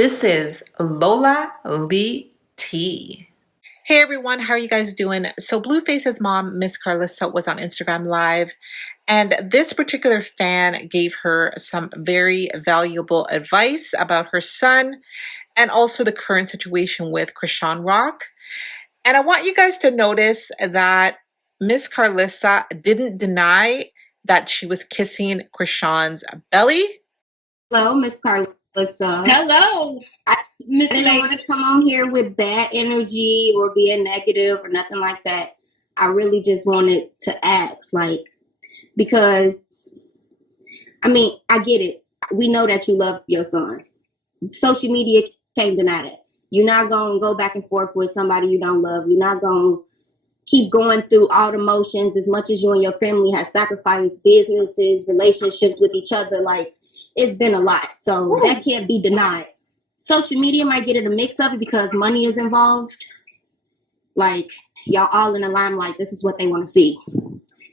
This is Lola Lee T. Hey everyone, how are you guys doing? So BlueFace's mom, Miss Carlissa, was on Instagram Live, and this particular fan gave her some very valuable advice about her son and also the current situation with chriseanrock. And I want you guys to notice that Miss Carlissa didn't deny that she was kissing Chrisean's belly. Hello, Miss Carlissa. Hello, I Miss didn't want to come on here with bad energy or being negative or nothing like that. I really just wanted to ask, because, I get it. We know that you love your son. Social media can't deny that. You're not going to go back and forth with somebody you don't love. You're not going to keep going through all the motions as much as you and your family have sacrificed businesses, relationships with each other. It's been a lot. So that can't be denied. Social media might get in a mix of it because money is involved. Y'all all in the limelight. This is what they want to see.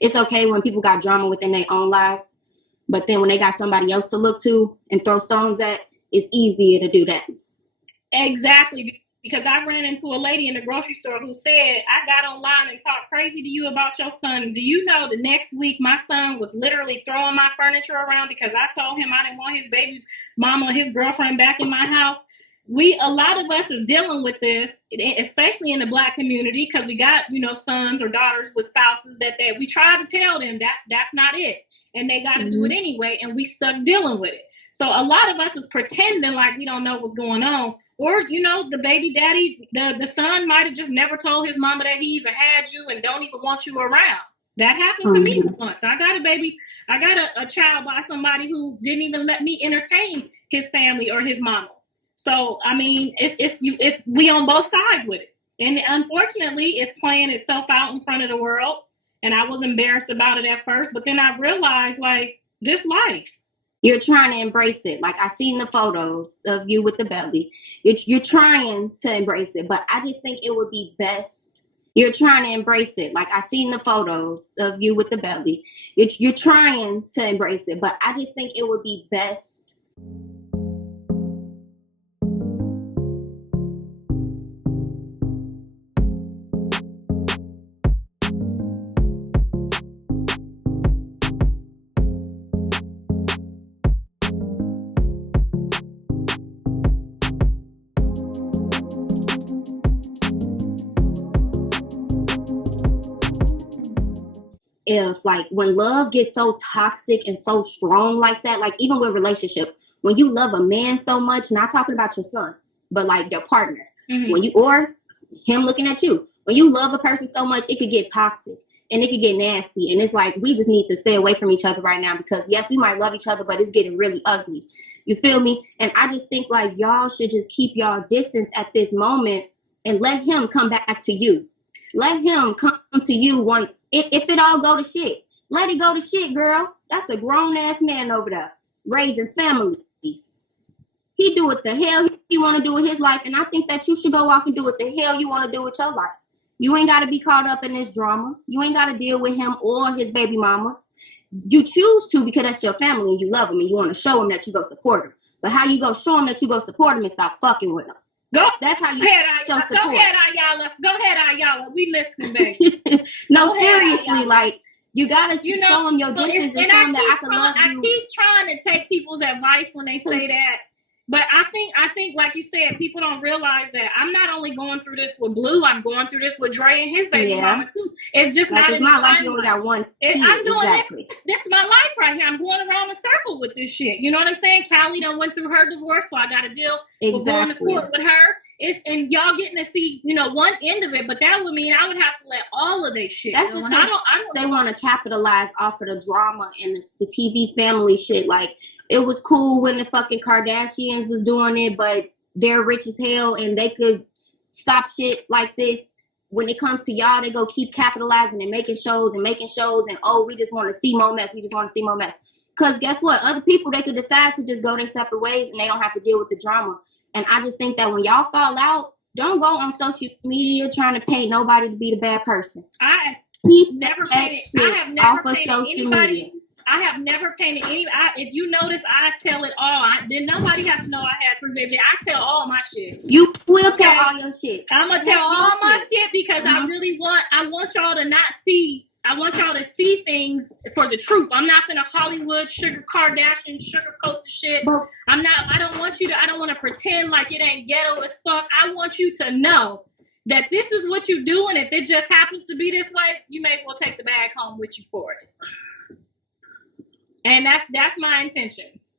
It's okay when people got drama within their own lives. But then when they got somebody else to look to and throw stones at, it's easier to do that. Exactly. Because I ran into a lady in the grocery store who said, I got online and talked crazy to you about your son. Do you know the next week my son was literally throwing my furniture around because I told him I didn't want his baby mama, his girlfriend back in my house? A lot of us is dealing with this, especially in the Black community, because we got, sons or daughters with spouses that we tried to tell them that's not it. And they got to do it anyway. And we stuck dealing with it. So a lot of us is pretending like we don't know what's going on. Or, the baby daddy, the son might have just never told his mama that he even had you and don't even want you around. That happened to me once. I got a child by somebody who didn't even let me entertain his family or his mama. So, it's we on both sides with it. And unfortunately, it's playing itself out in front of the world. And I was embarrassed about it at first, but then I realized, this life. You're trying to embrace it. I seen the photos of you with the belly. You're trying to embrace it, but I just think it would be best. You're trying to embrace it. I seen the photos of you with the belly. You're trying to embrace it, but I just think it would be best. If when love gets so toxic and so strong like that, even with relationships, when you love a man so much, not talking about your son, but your partner, when you, or him looking at you, when you love a person so much, it could get toxic and it could get nasty. And it's we just need to stay away from each other right now because yes, we might love each other, but it's getting really ugly. You feel me? And I just think y'all should just keep y'all distance at this moment and let him come back to you. Let him come to you once. If it all go to shit, let it go to shit, girl. That's a grown-ass man over there raising families. He do what the hell he want to do with his life, and I think that you should go off and do what the hell you want to do with your life. You ain't got to be caught up in this drama. You ain't got to deal with him or his baby mamas. You choose to because that's your family and you love him and you want to show him that you go support him. But how you go show him that you go support him and stop fucking with him? That's how you go ahead, Ayala. Go ahead, Ayala. We listening, baby. No, seriously, you gotta show them your distance and show them that I can love you. I keep trying to take people's advice when they say that. But I think, like you said, people don't realize that I'm not only going through this with Blue, I'm going through this with Dre and his baby mama too. It's just it's not like you only got one. I'm doing this is my life right here. I'm going around in a circle with this shit. You know what I'm saying? Callie done went through her divorce, so I got to deal with going to court with her. And y'all getting to see, one end of it, but that would mean I would have to let all of this shit. That's just they want to capitalize off of the drama and the TV family shit. It was cool when the fucking Kardashians was doing it, but they're rich as hell and they could stop shit like this. When it comes to y'all, they go keep capitalizing and making shows and we just want to see more mess. We just want to see more mess. Because guess what? Other people, they could decide to just go their separate ways and they don't have to deal with the drama. And I just think that when y'all fall out, don't go on social media trying to paint nobody to be the bad person. I have never painted social media. I have never painted any. If you notice, I tell it all. Nobody have to know I had 3 babies. I tell all my shit. You will tell all your shit. I'm gonna tell all my shit because I really want y'all to not see. I want y'all to see things for the truth. I'm not finna Hollywood Kardashian sugarcoat the shit. I'm not. I don't want to pretend like it ain't ghetto as fuck. I want you to know that this is what you do, and if it just happens to be this way, you may as well take the bag home with you for it. And that's my intentions.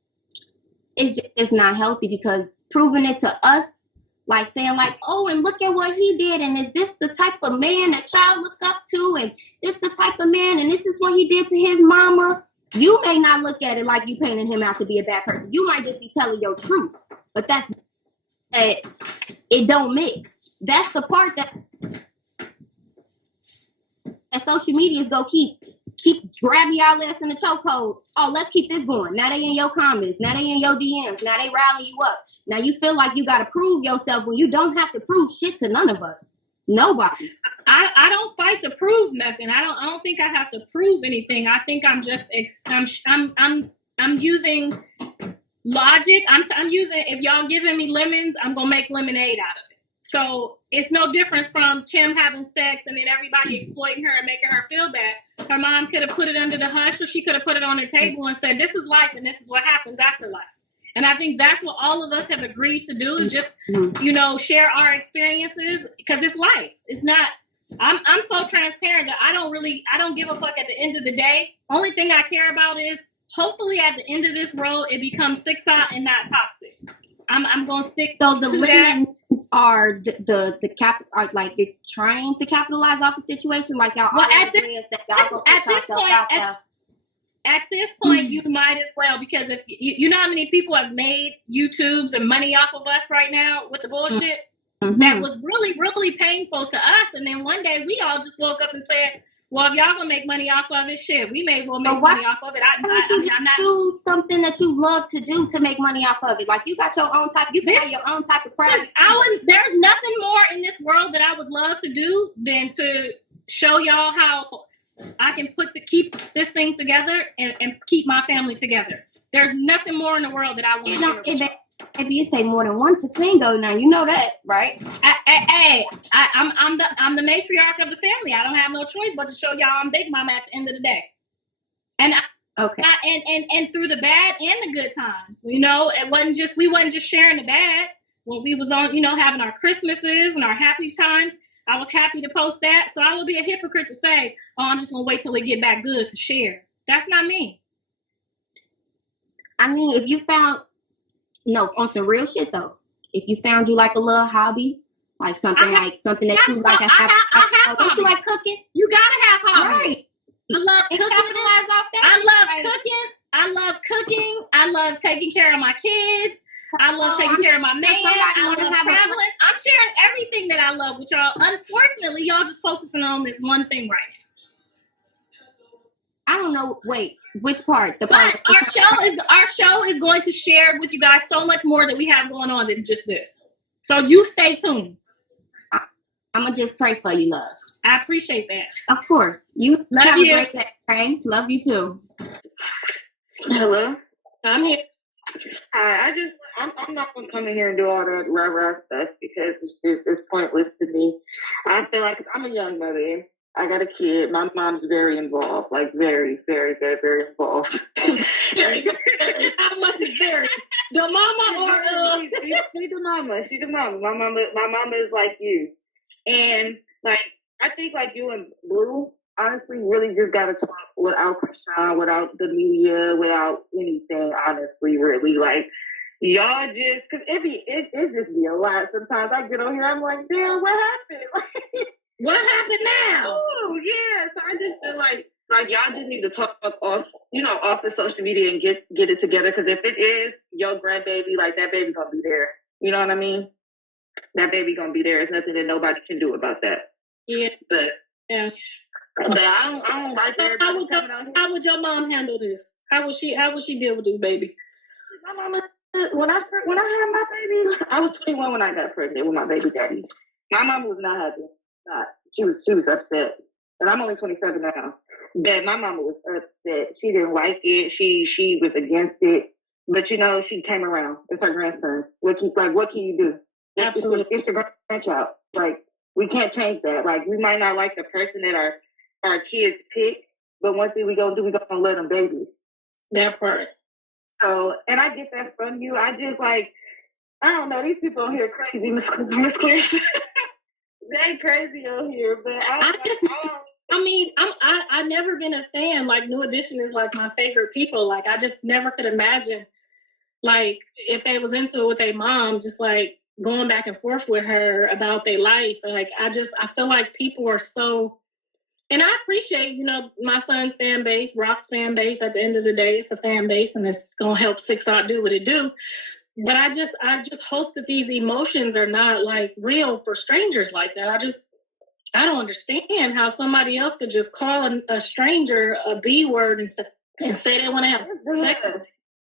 It's not healthy because proving it to us, like saying like, oh, and look at what he did, and is this the type of man that y'all look up to, and this the type of man, and this is what he did to his mama. You may not look at it like you painted him out to be a bad person. You might just be telling your truth, but that it don't mix. That's the part that social media is gonna keep grabbing y'all ass in the chokehold. Oh, let's keep this going. Now they in your comments. Now they in your DMs. Now they rallying you up. Now you feel like you got to prove yourself when you don't have to prove shit to none of us. Nobody. I don't fight to prove nothing. I don't think I have to prove anything. I think I'm just I'm using logic. I'm using, if y'all giving me lemons, I'm gonna make lemonade out of it. So it's no different from Kim having sex and then everybody exploiting her and making her feel bad. Her mom could have put it under the hush, or she could have put it on the table and said, this is life and this is what happens after life. And I think that's what all of us have agreed to do, is just, share our experiences, because it's life. It's not, I'm so transparent that I don't give a fuck at the end of the day. Only thing I care about is hopefully at the end of this road, it becomes 6-out and not toxic. I'm going to stick to that. So the lemons are the cap, are like you're trying to capitalize off the situation, like y'all. Well, at this point, you might as well, because if you know how many people have made YouTubes and money off of us right now with the bullshit that was really, really painful to us, and then one day we all just woke up and said, well, if y'all gonna make money off of it, shit, we may as well make money off of it. I'm not do something that you love to do to make money off of it. Like you got your own type, you can have your own type of crowd. There's nothing more in this world that I would love to do than to show y'all how I can keep this thing together and keep my family together. There's nothing more in the world that I want to do. Maybe it take more than one to tango. Now you know that, right? I'm the matriarch of the family. I don't have no choice but to show y'all I'm big mama at the end of the day. And and through the bad and the good times, we wasn't just sharing the bad when we was on, having our Christmases and our happy times. I was happy to post that. So I would be a hypocrite to say, oh, I'm just gonna wait till it get back good to share. That's not me. I mean, if you found on some real shit though, if you found you like a little hobby, like something that you like, don't you like cooking? You gotta have hobbies. Right. I love cooking. I love cooking. I love taking care of my kids. I love taking care of my man. I love traveling. I'm sharing everything that I love with y'all. Unfortunately, y'all just focusing on this one thing right now. I don't know. Wait, which part? Our show is going to share with you guys so much more that we have going on than just this. So you stay tuned. I'm gonna just pray for you, love. I appreciate that. Of course. You love have you. A great day, okay? Love you too. Hello. I'm here. Hi. I'm not gonna come in here and do all that rah-rah stuff because it's pointless to me. I feel like I'm a young mother. I got a kid. My mom's very involved, like very, very, very, very involved. How much is very? The mama or She's the mama. She's the mama. My mama is like you, and like I think like you and Blue, honestly, really just gotta talk without Chrisean, without the media, without anything. Honestly, really, like y'all just because it just be a lot. Sometimes I get on here, I'm like, damn, what happened? What happened now? Oh, yeah. So I just feel like y'all just need to talk off the social media and get it together. Because if it is your grandbaby, like that baby gonna be there. You know what I mean? That baby gonna be there. There's nothing that nobody can do about that. Yeah. But I don't like that. How would your mom handle this? How would she deal with this baby? My mama, when I had my baby, I was 21 when I got pregnant with my baby daddy. My mom was not happy. She was upset, and I'm only 27 now. But my mama was upset. She didn't like it. She was against it. But you know, she came around. It's her grandson. What can you do? Absolutely. It's your grandchild. Like, we can't change that. Like, we might not like the person that our kids pick, but one thing we gonna do, we gonna let them babies. That part. So, and I get that from you. I just like, I don't know, these people on here crazy, Miss Chrisean. They crazy on here, but I never been a fan. Like, New Edition is like my favorite people. Like, I just never could imagine, like, if they was into it with their mom, just like going back and forth with her about their life. Like, I feel like people are so, and I appreciate, you know, my son's fan base, Rock's fan base. At the end of the day, it's a fan base, and it's gonna help 6 Out do what it do. But I just hope that these emotions are not like real for strangers like that. I don't understand how somebody else could just call a stranger a B word and say they want to have sex.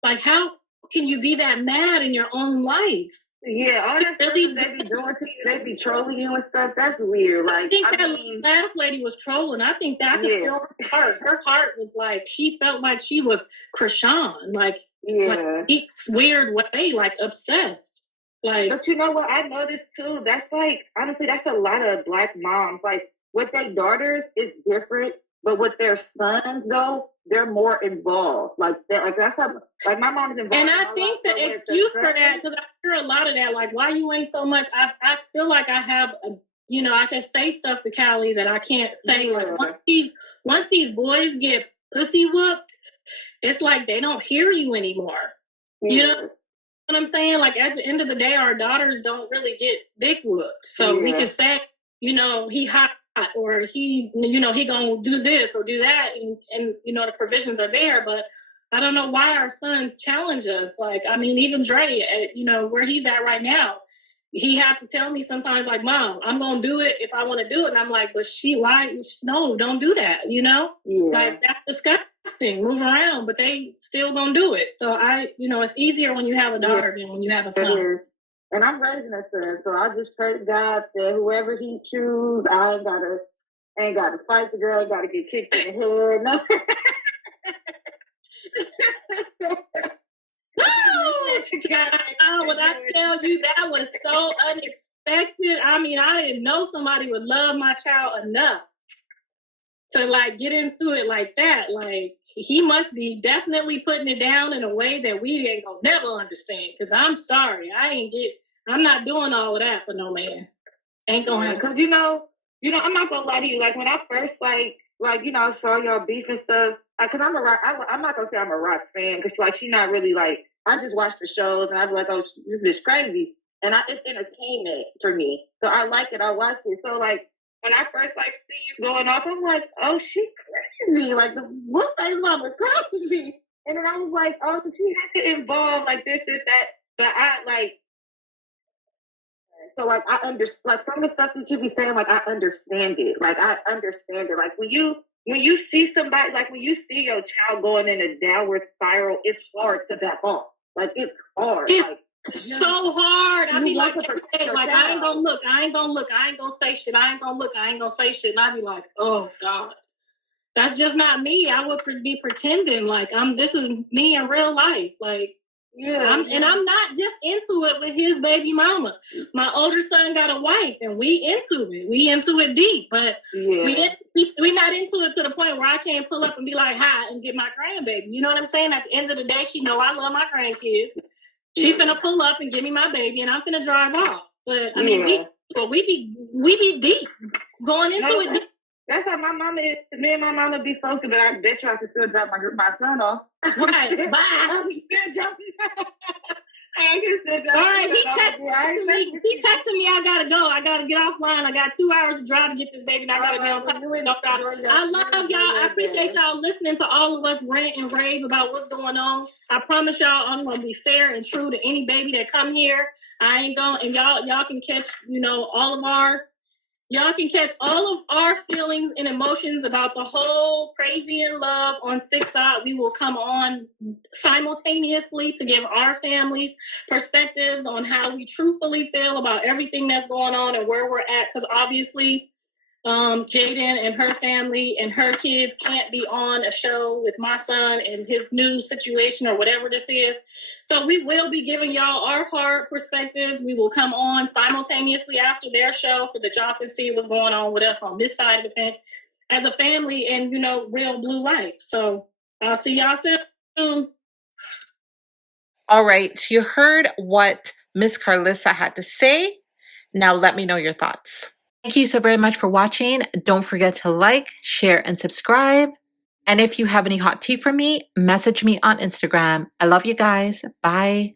Like, how can you be that mad in your own life? Yeah, all that stuff they be doing to you, they be trolling you and stuff. That's weird. Like, I mean, last lady was trolling. I think that I could feel her heart. Her heart was like, she felt like she was Chrisean. Like, like weird way, like obsessed. Like, but you know what I noticed too? That's like, honestly, that's a lot of Black moms. Like, with their daughters, it's different, but with their sons, though, they're more involved. Like that. Like, that's how. Like, my mom's involved. And I think the excuse for that, because I hear a lot of that, like, why you ain't so much. I feel like I have, you know, I can say stuff to Callie that I can't say. Like, once these boys get pussy whooped, it's like they don't hear you anymore. You know what I'm saying? Like, at the end of the day, our daughters don't really get dick whooped. So we can say, you know, he hot, or he, you know, he gonna do this or do that, and you know, the provisions are there. But I don't know why our sons challenge us. Like, I mean, even Dre, you know, where he's at right now, he has to tell me sometimes, like, Mom, I'm gonna do it if I want to do it. And I'm like, but no, don't do that. You know, like, that's disgusting. Move around, but they still gonna do it. So you know, it's easier when you have a daughter than when you have a son. And I'm raising a son, so I just pray to God that whoever he chooses, I ain't gotta fight the girl, gotta get kicked in the head. No. When I tell you that was so unexpected, I mean, I didn't know somebody would love my child enough to like get into it like that. Like, he must be definitely putting it down in a way that we ain't gonna never understand. Because I'm sorry, I'm not doing all of that for no man. Ain't gonna happen. Because you know, I'm not gonna lie to you. Like, when I first like you know, saw y'all beef and stuff. Because I'm a Rock. I'm not gonna say I'm a Rock fan. Because like, she's not really like. I just watch the shows and I'm like, oh, this is crazy, and it's entertainment for me. So I like it. I watch it. So like, when I first like see you going off, I'm like, oh, she crazy. Like, the BlueFace mama crazy. And then I was like, oh, she had to involve like this, that. But I like. So like, I understand, like, some of the stuff that you be saying, like, I understand it. Like, I understand it. Like, when you see somebody, like, when you see your child going in a downward spiral, it's hard to back off. Like, it's hard. It's like, so hard. I be like, I ain't gonna look. I ain't gonna say shit. I ain't gonna look. I ain't gonna say shit. And I be like, oh God, that's just not me. I would be pretending like this is me in real life. Like, and I'm not just into it with his baby mama. My older son got a wife, and we into it. We into it deep, but we not into it to the point where I can't pull up and be like, hi, and get my grandbaby. You know what I'm saying? At the end of the day, she know I love my grandkids. She finna pull up and give me my baby, and I'm finna drive off. But I mean, we be deep going into it deep. That's how my mama is. Me and my mama be focused, but I bet you I can still drop my son off. Right, bye. I can still drop him. All right, he texted me, I gotta go. I gotta get offline. I got 2 hours to drive to get this baby, and I gotta be on time. I love y'all. I appreciate y'all listening to all of us rant and rave about what's going on. I promise y'all I'm gonna be fair and true to any baby that come here. I ain't gonna, and y'all can catch, you know, y'all can catch all of our feelings and emotions about the whole Crazy in Love on 6 Out. We will come on simultaneously to give our families perspectives on how we truthfully feel about everything that's going on and where we're at. Because obviously, Jaden and her family and her kids can't be on a show with my son and his new situation or whatever this is. So we will be giving y'all our hard perspectives. We will come on simultaneously after their show so that y'all can see what's going on with us on this side of the fence as a family and, you know, real blue life. So I'll see y'all soon. All right, you heard what Miss Carlissa had to say. Now let me know your thoughts. Thank you so very much for watching. Don't forget to like, share, and subscribe. And if you have any hot tea for me, message me on Instagram. I love you guys. Bye.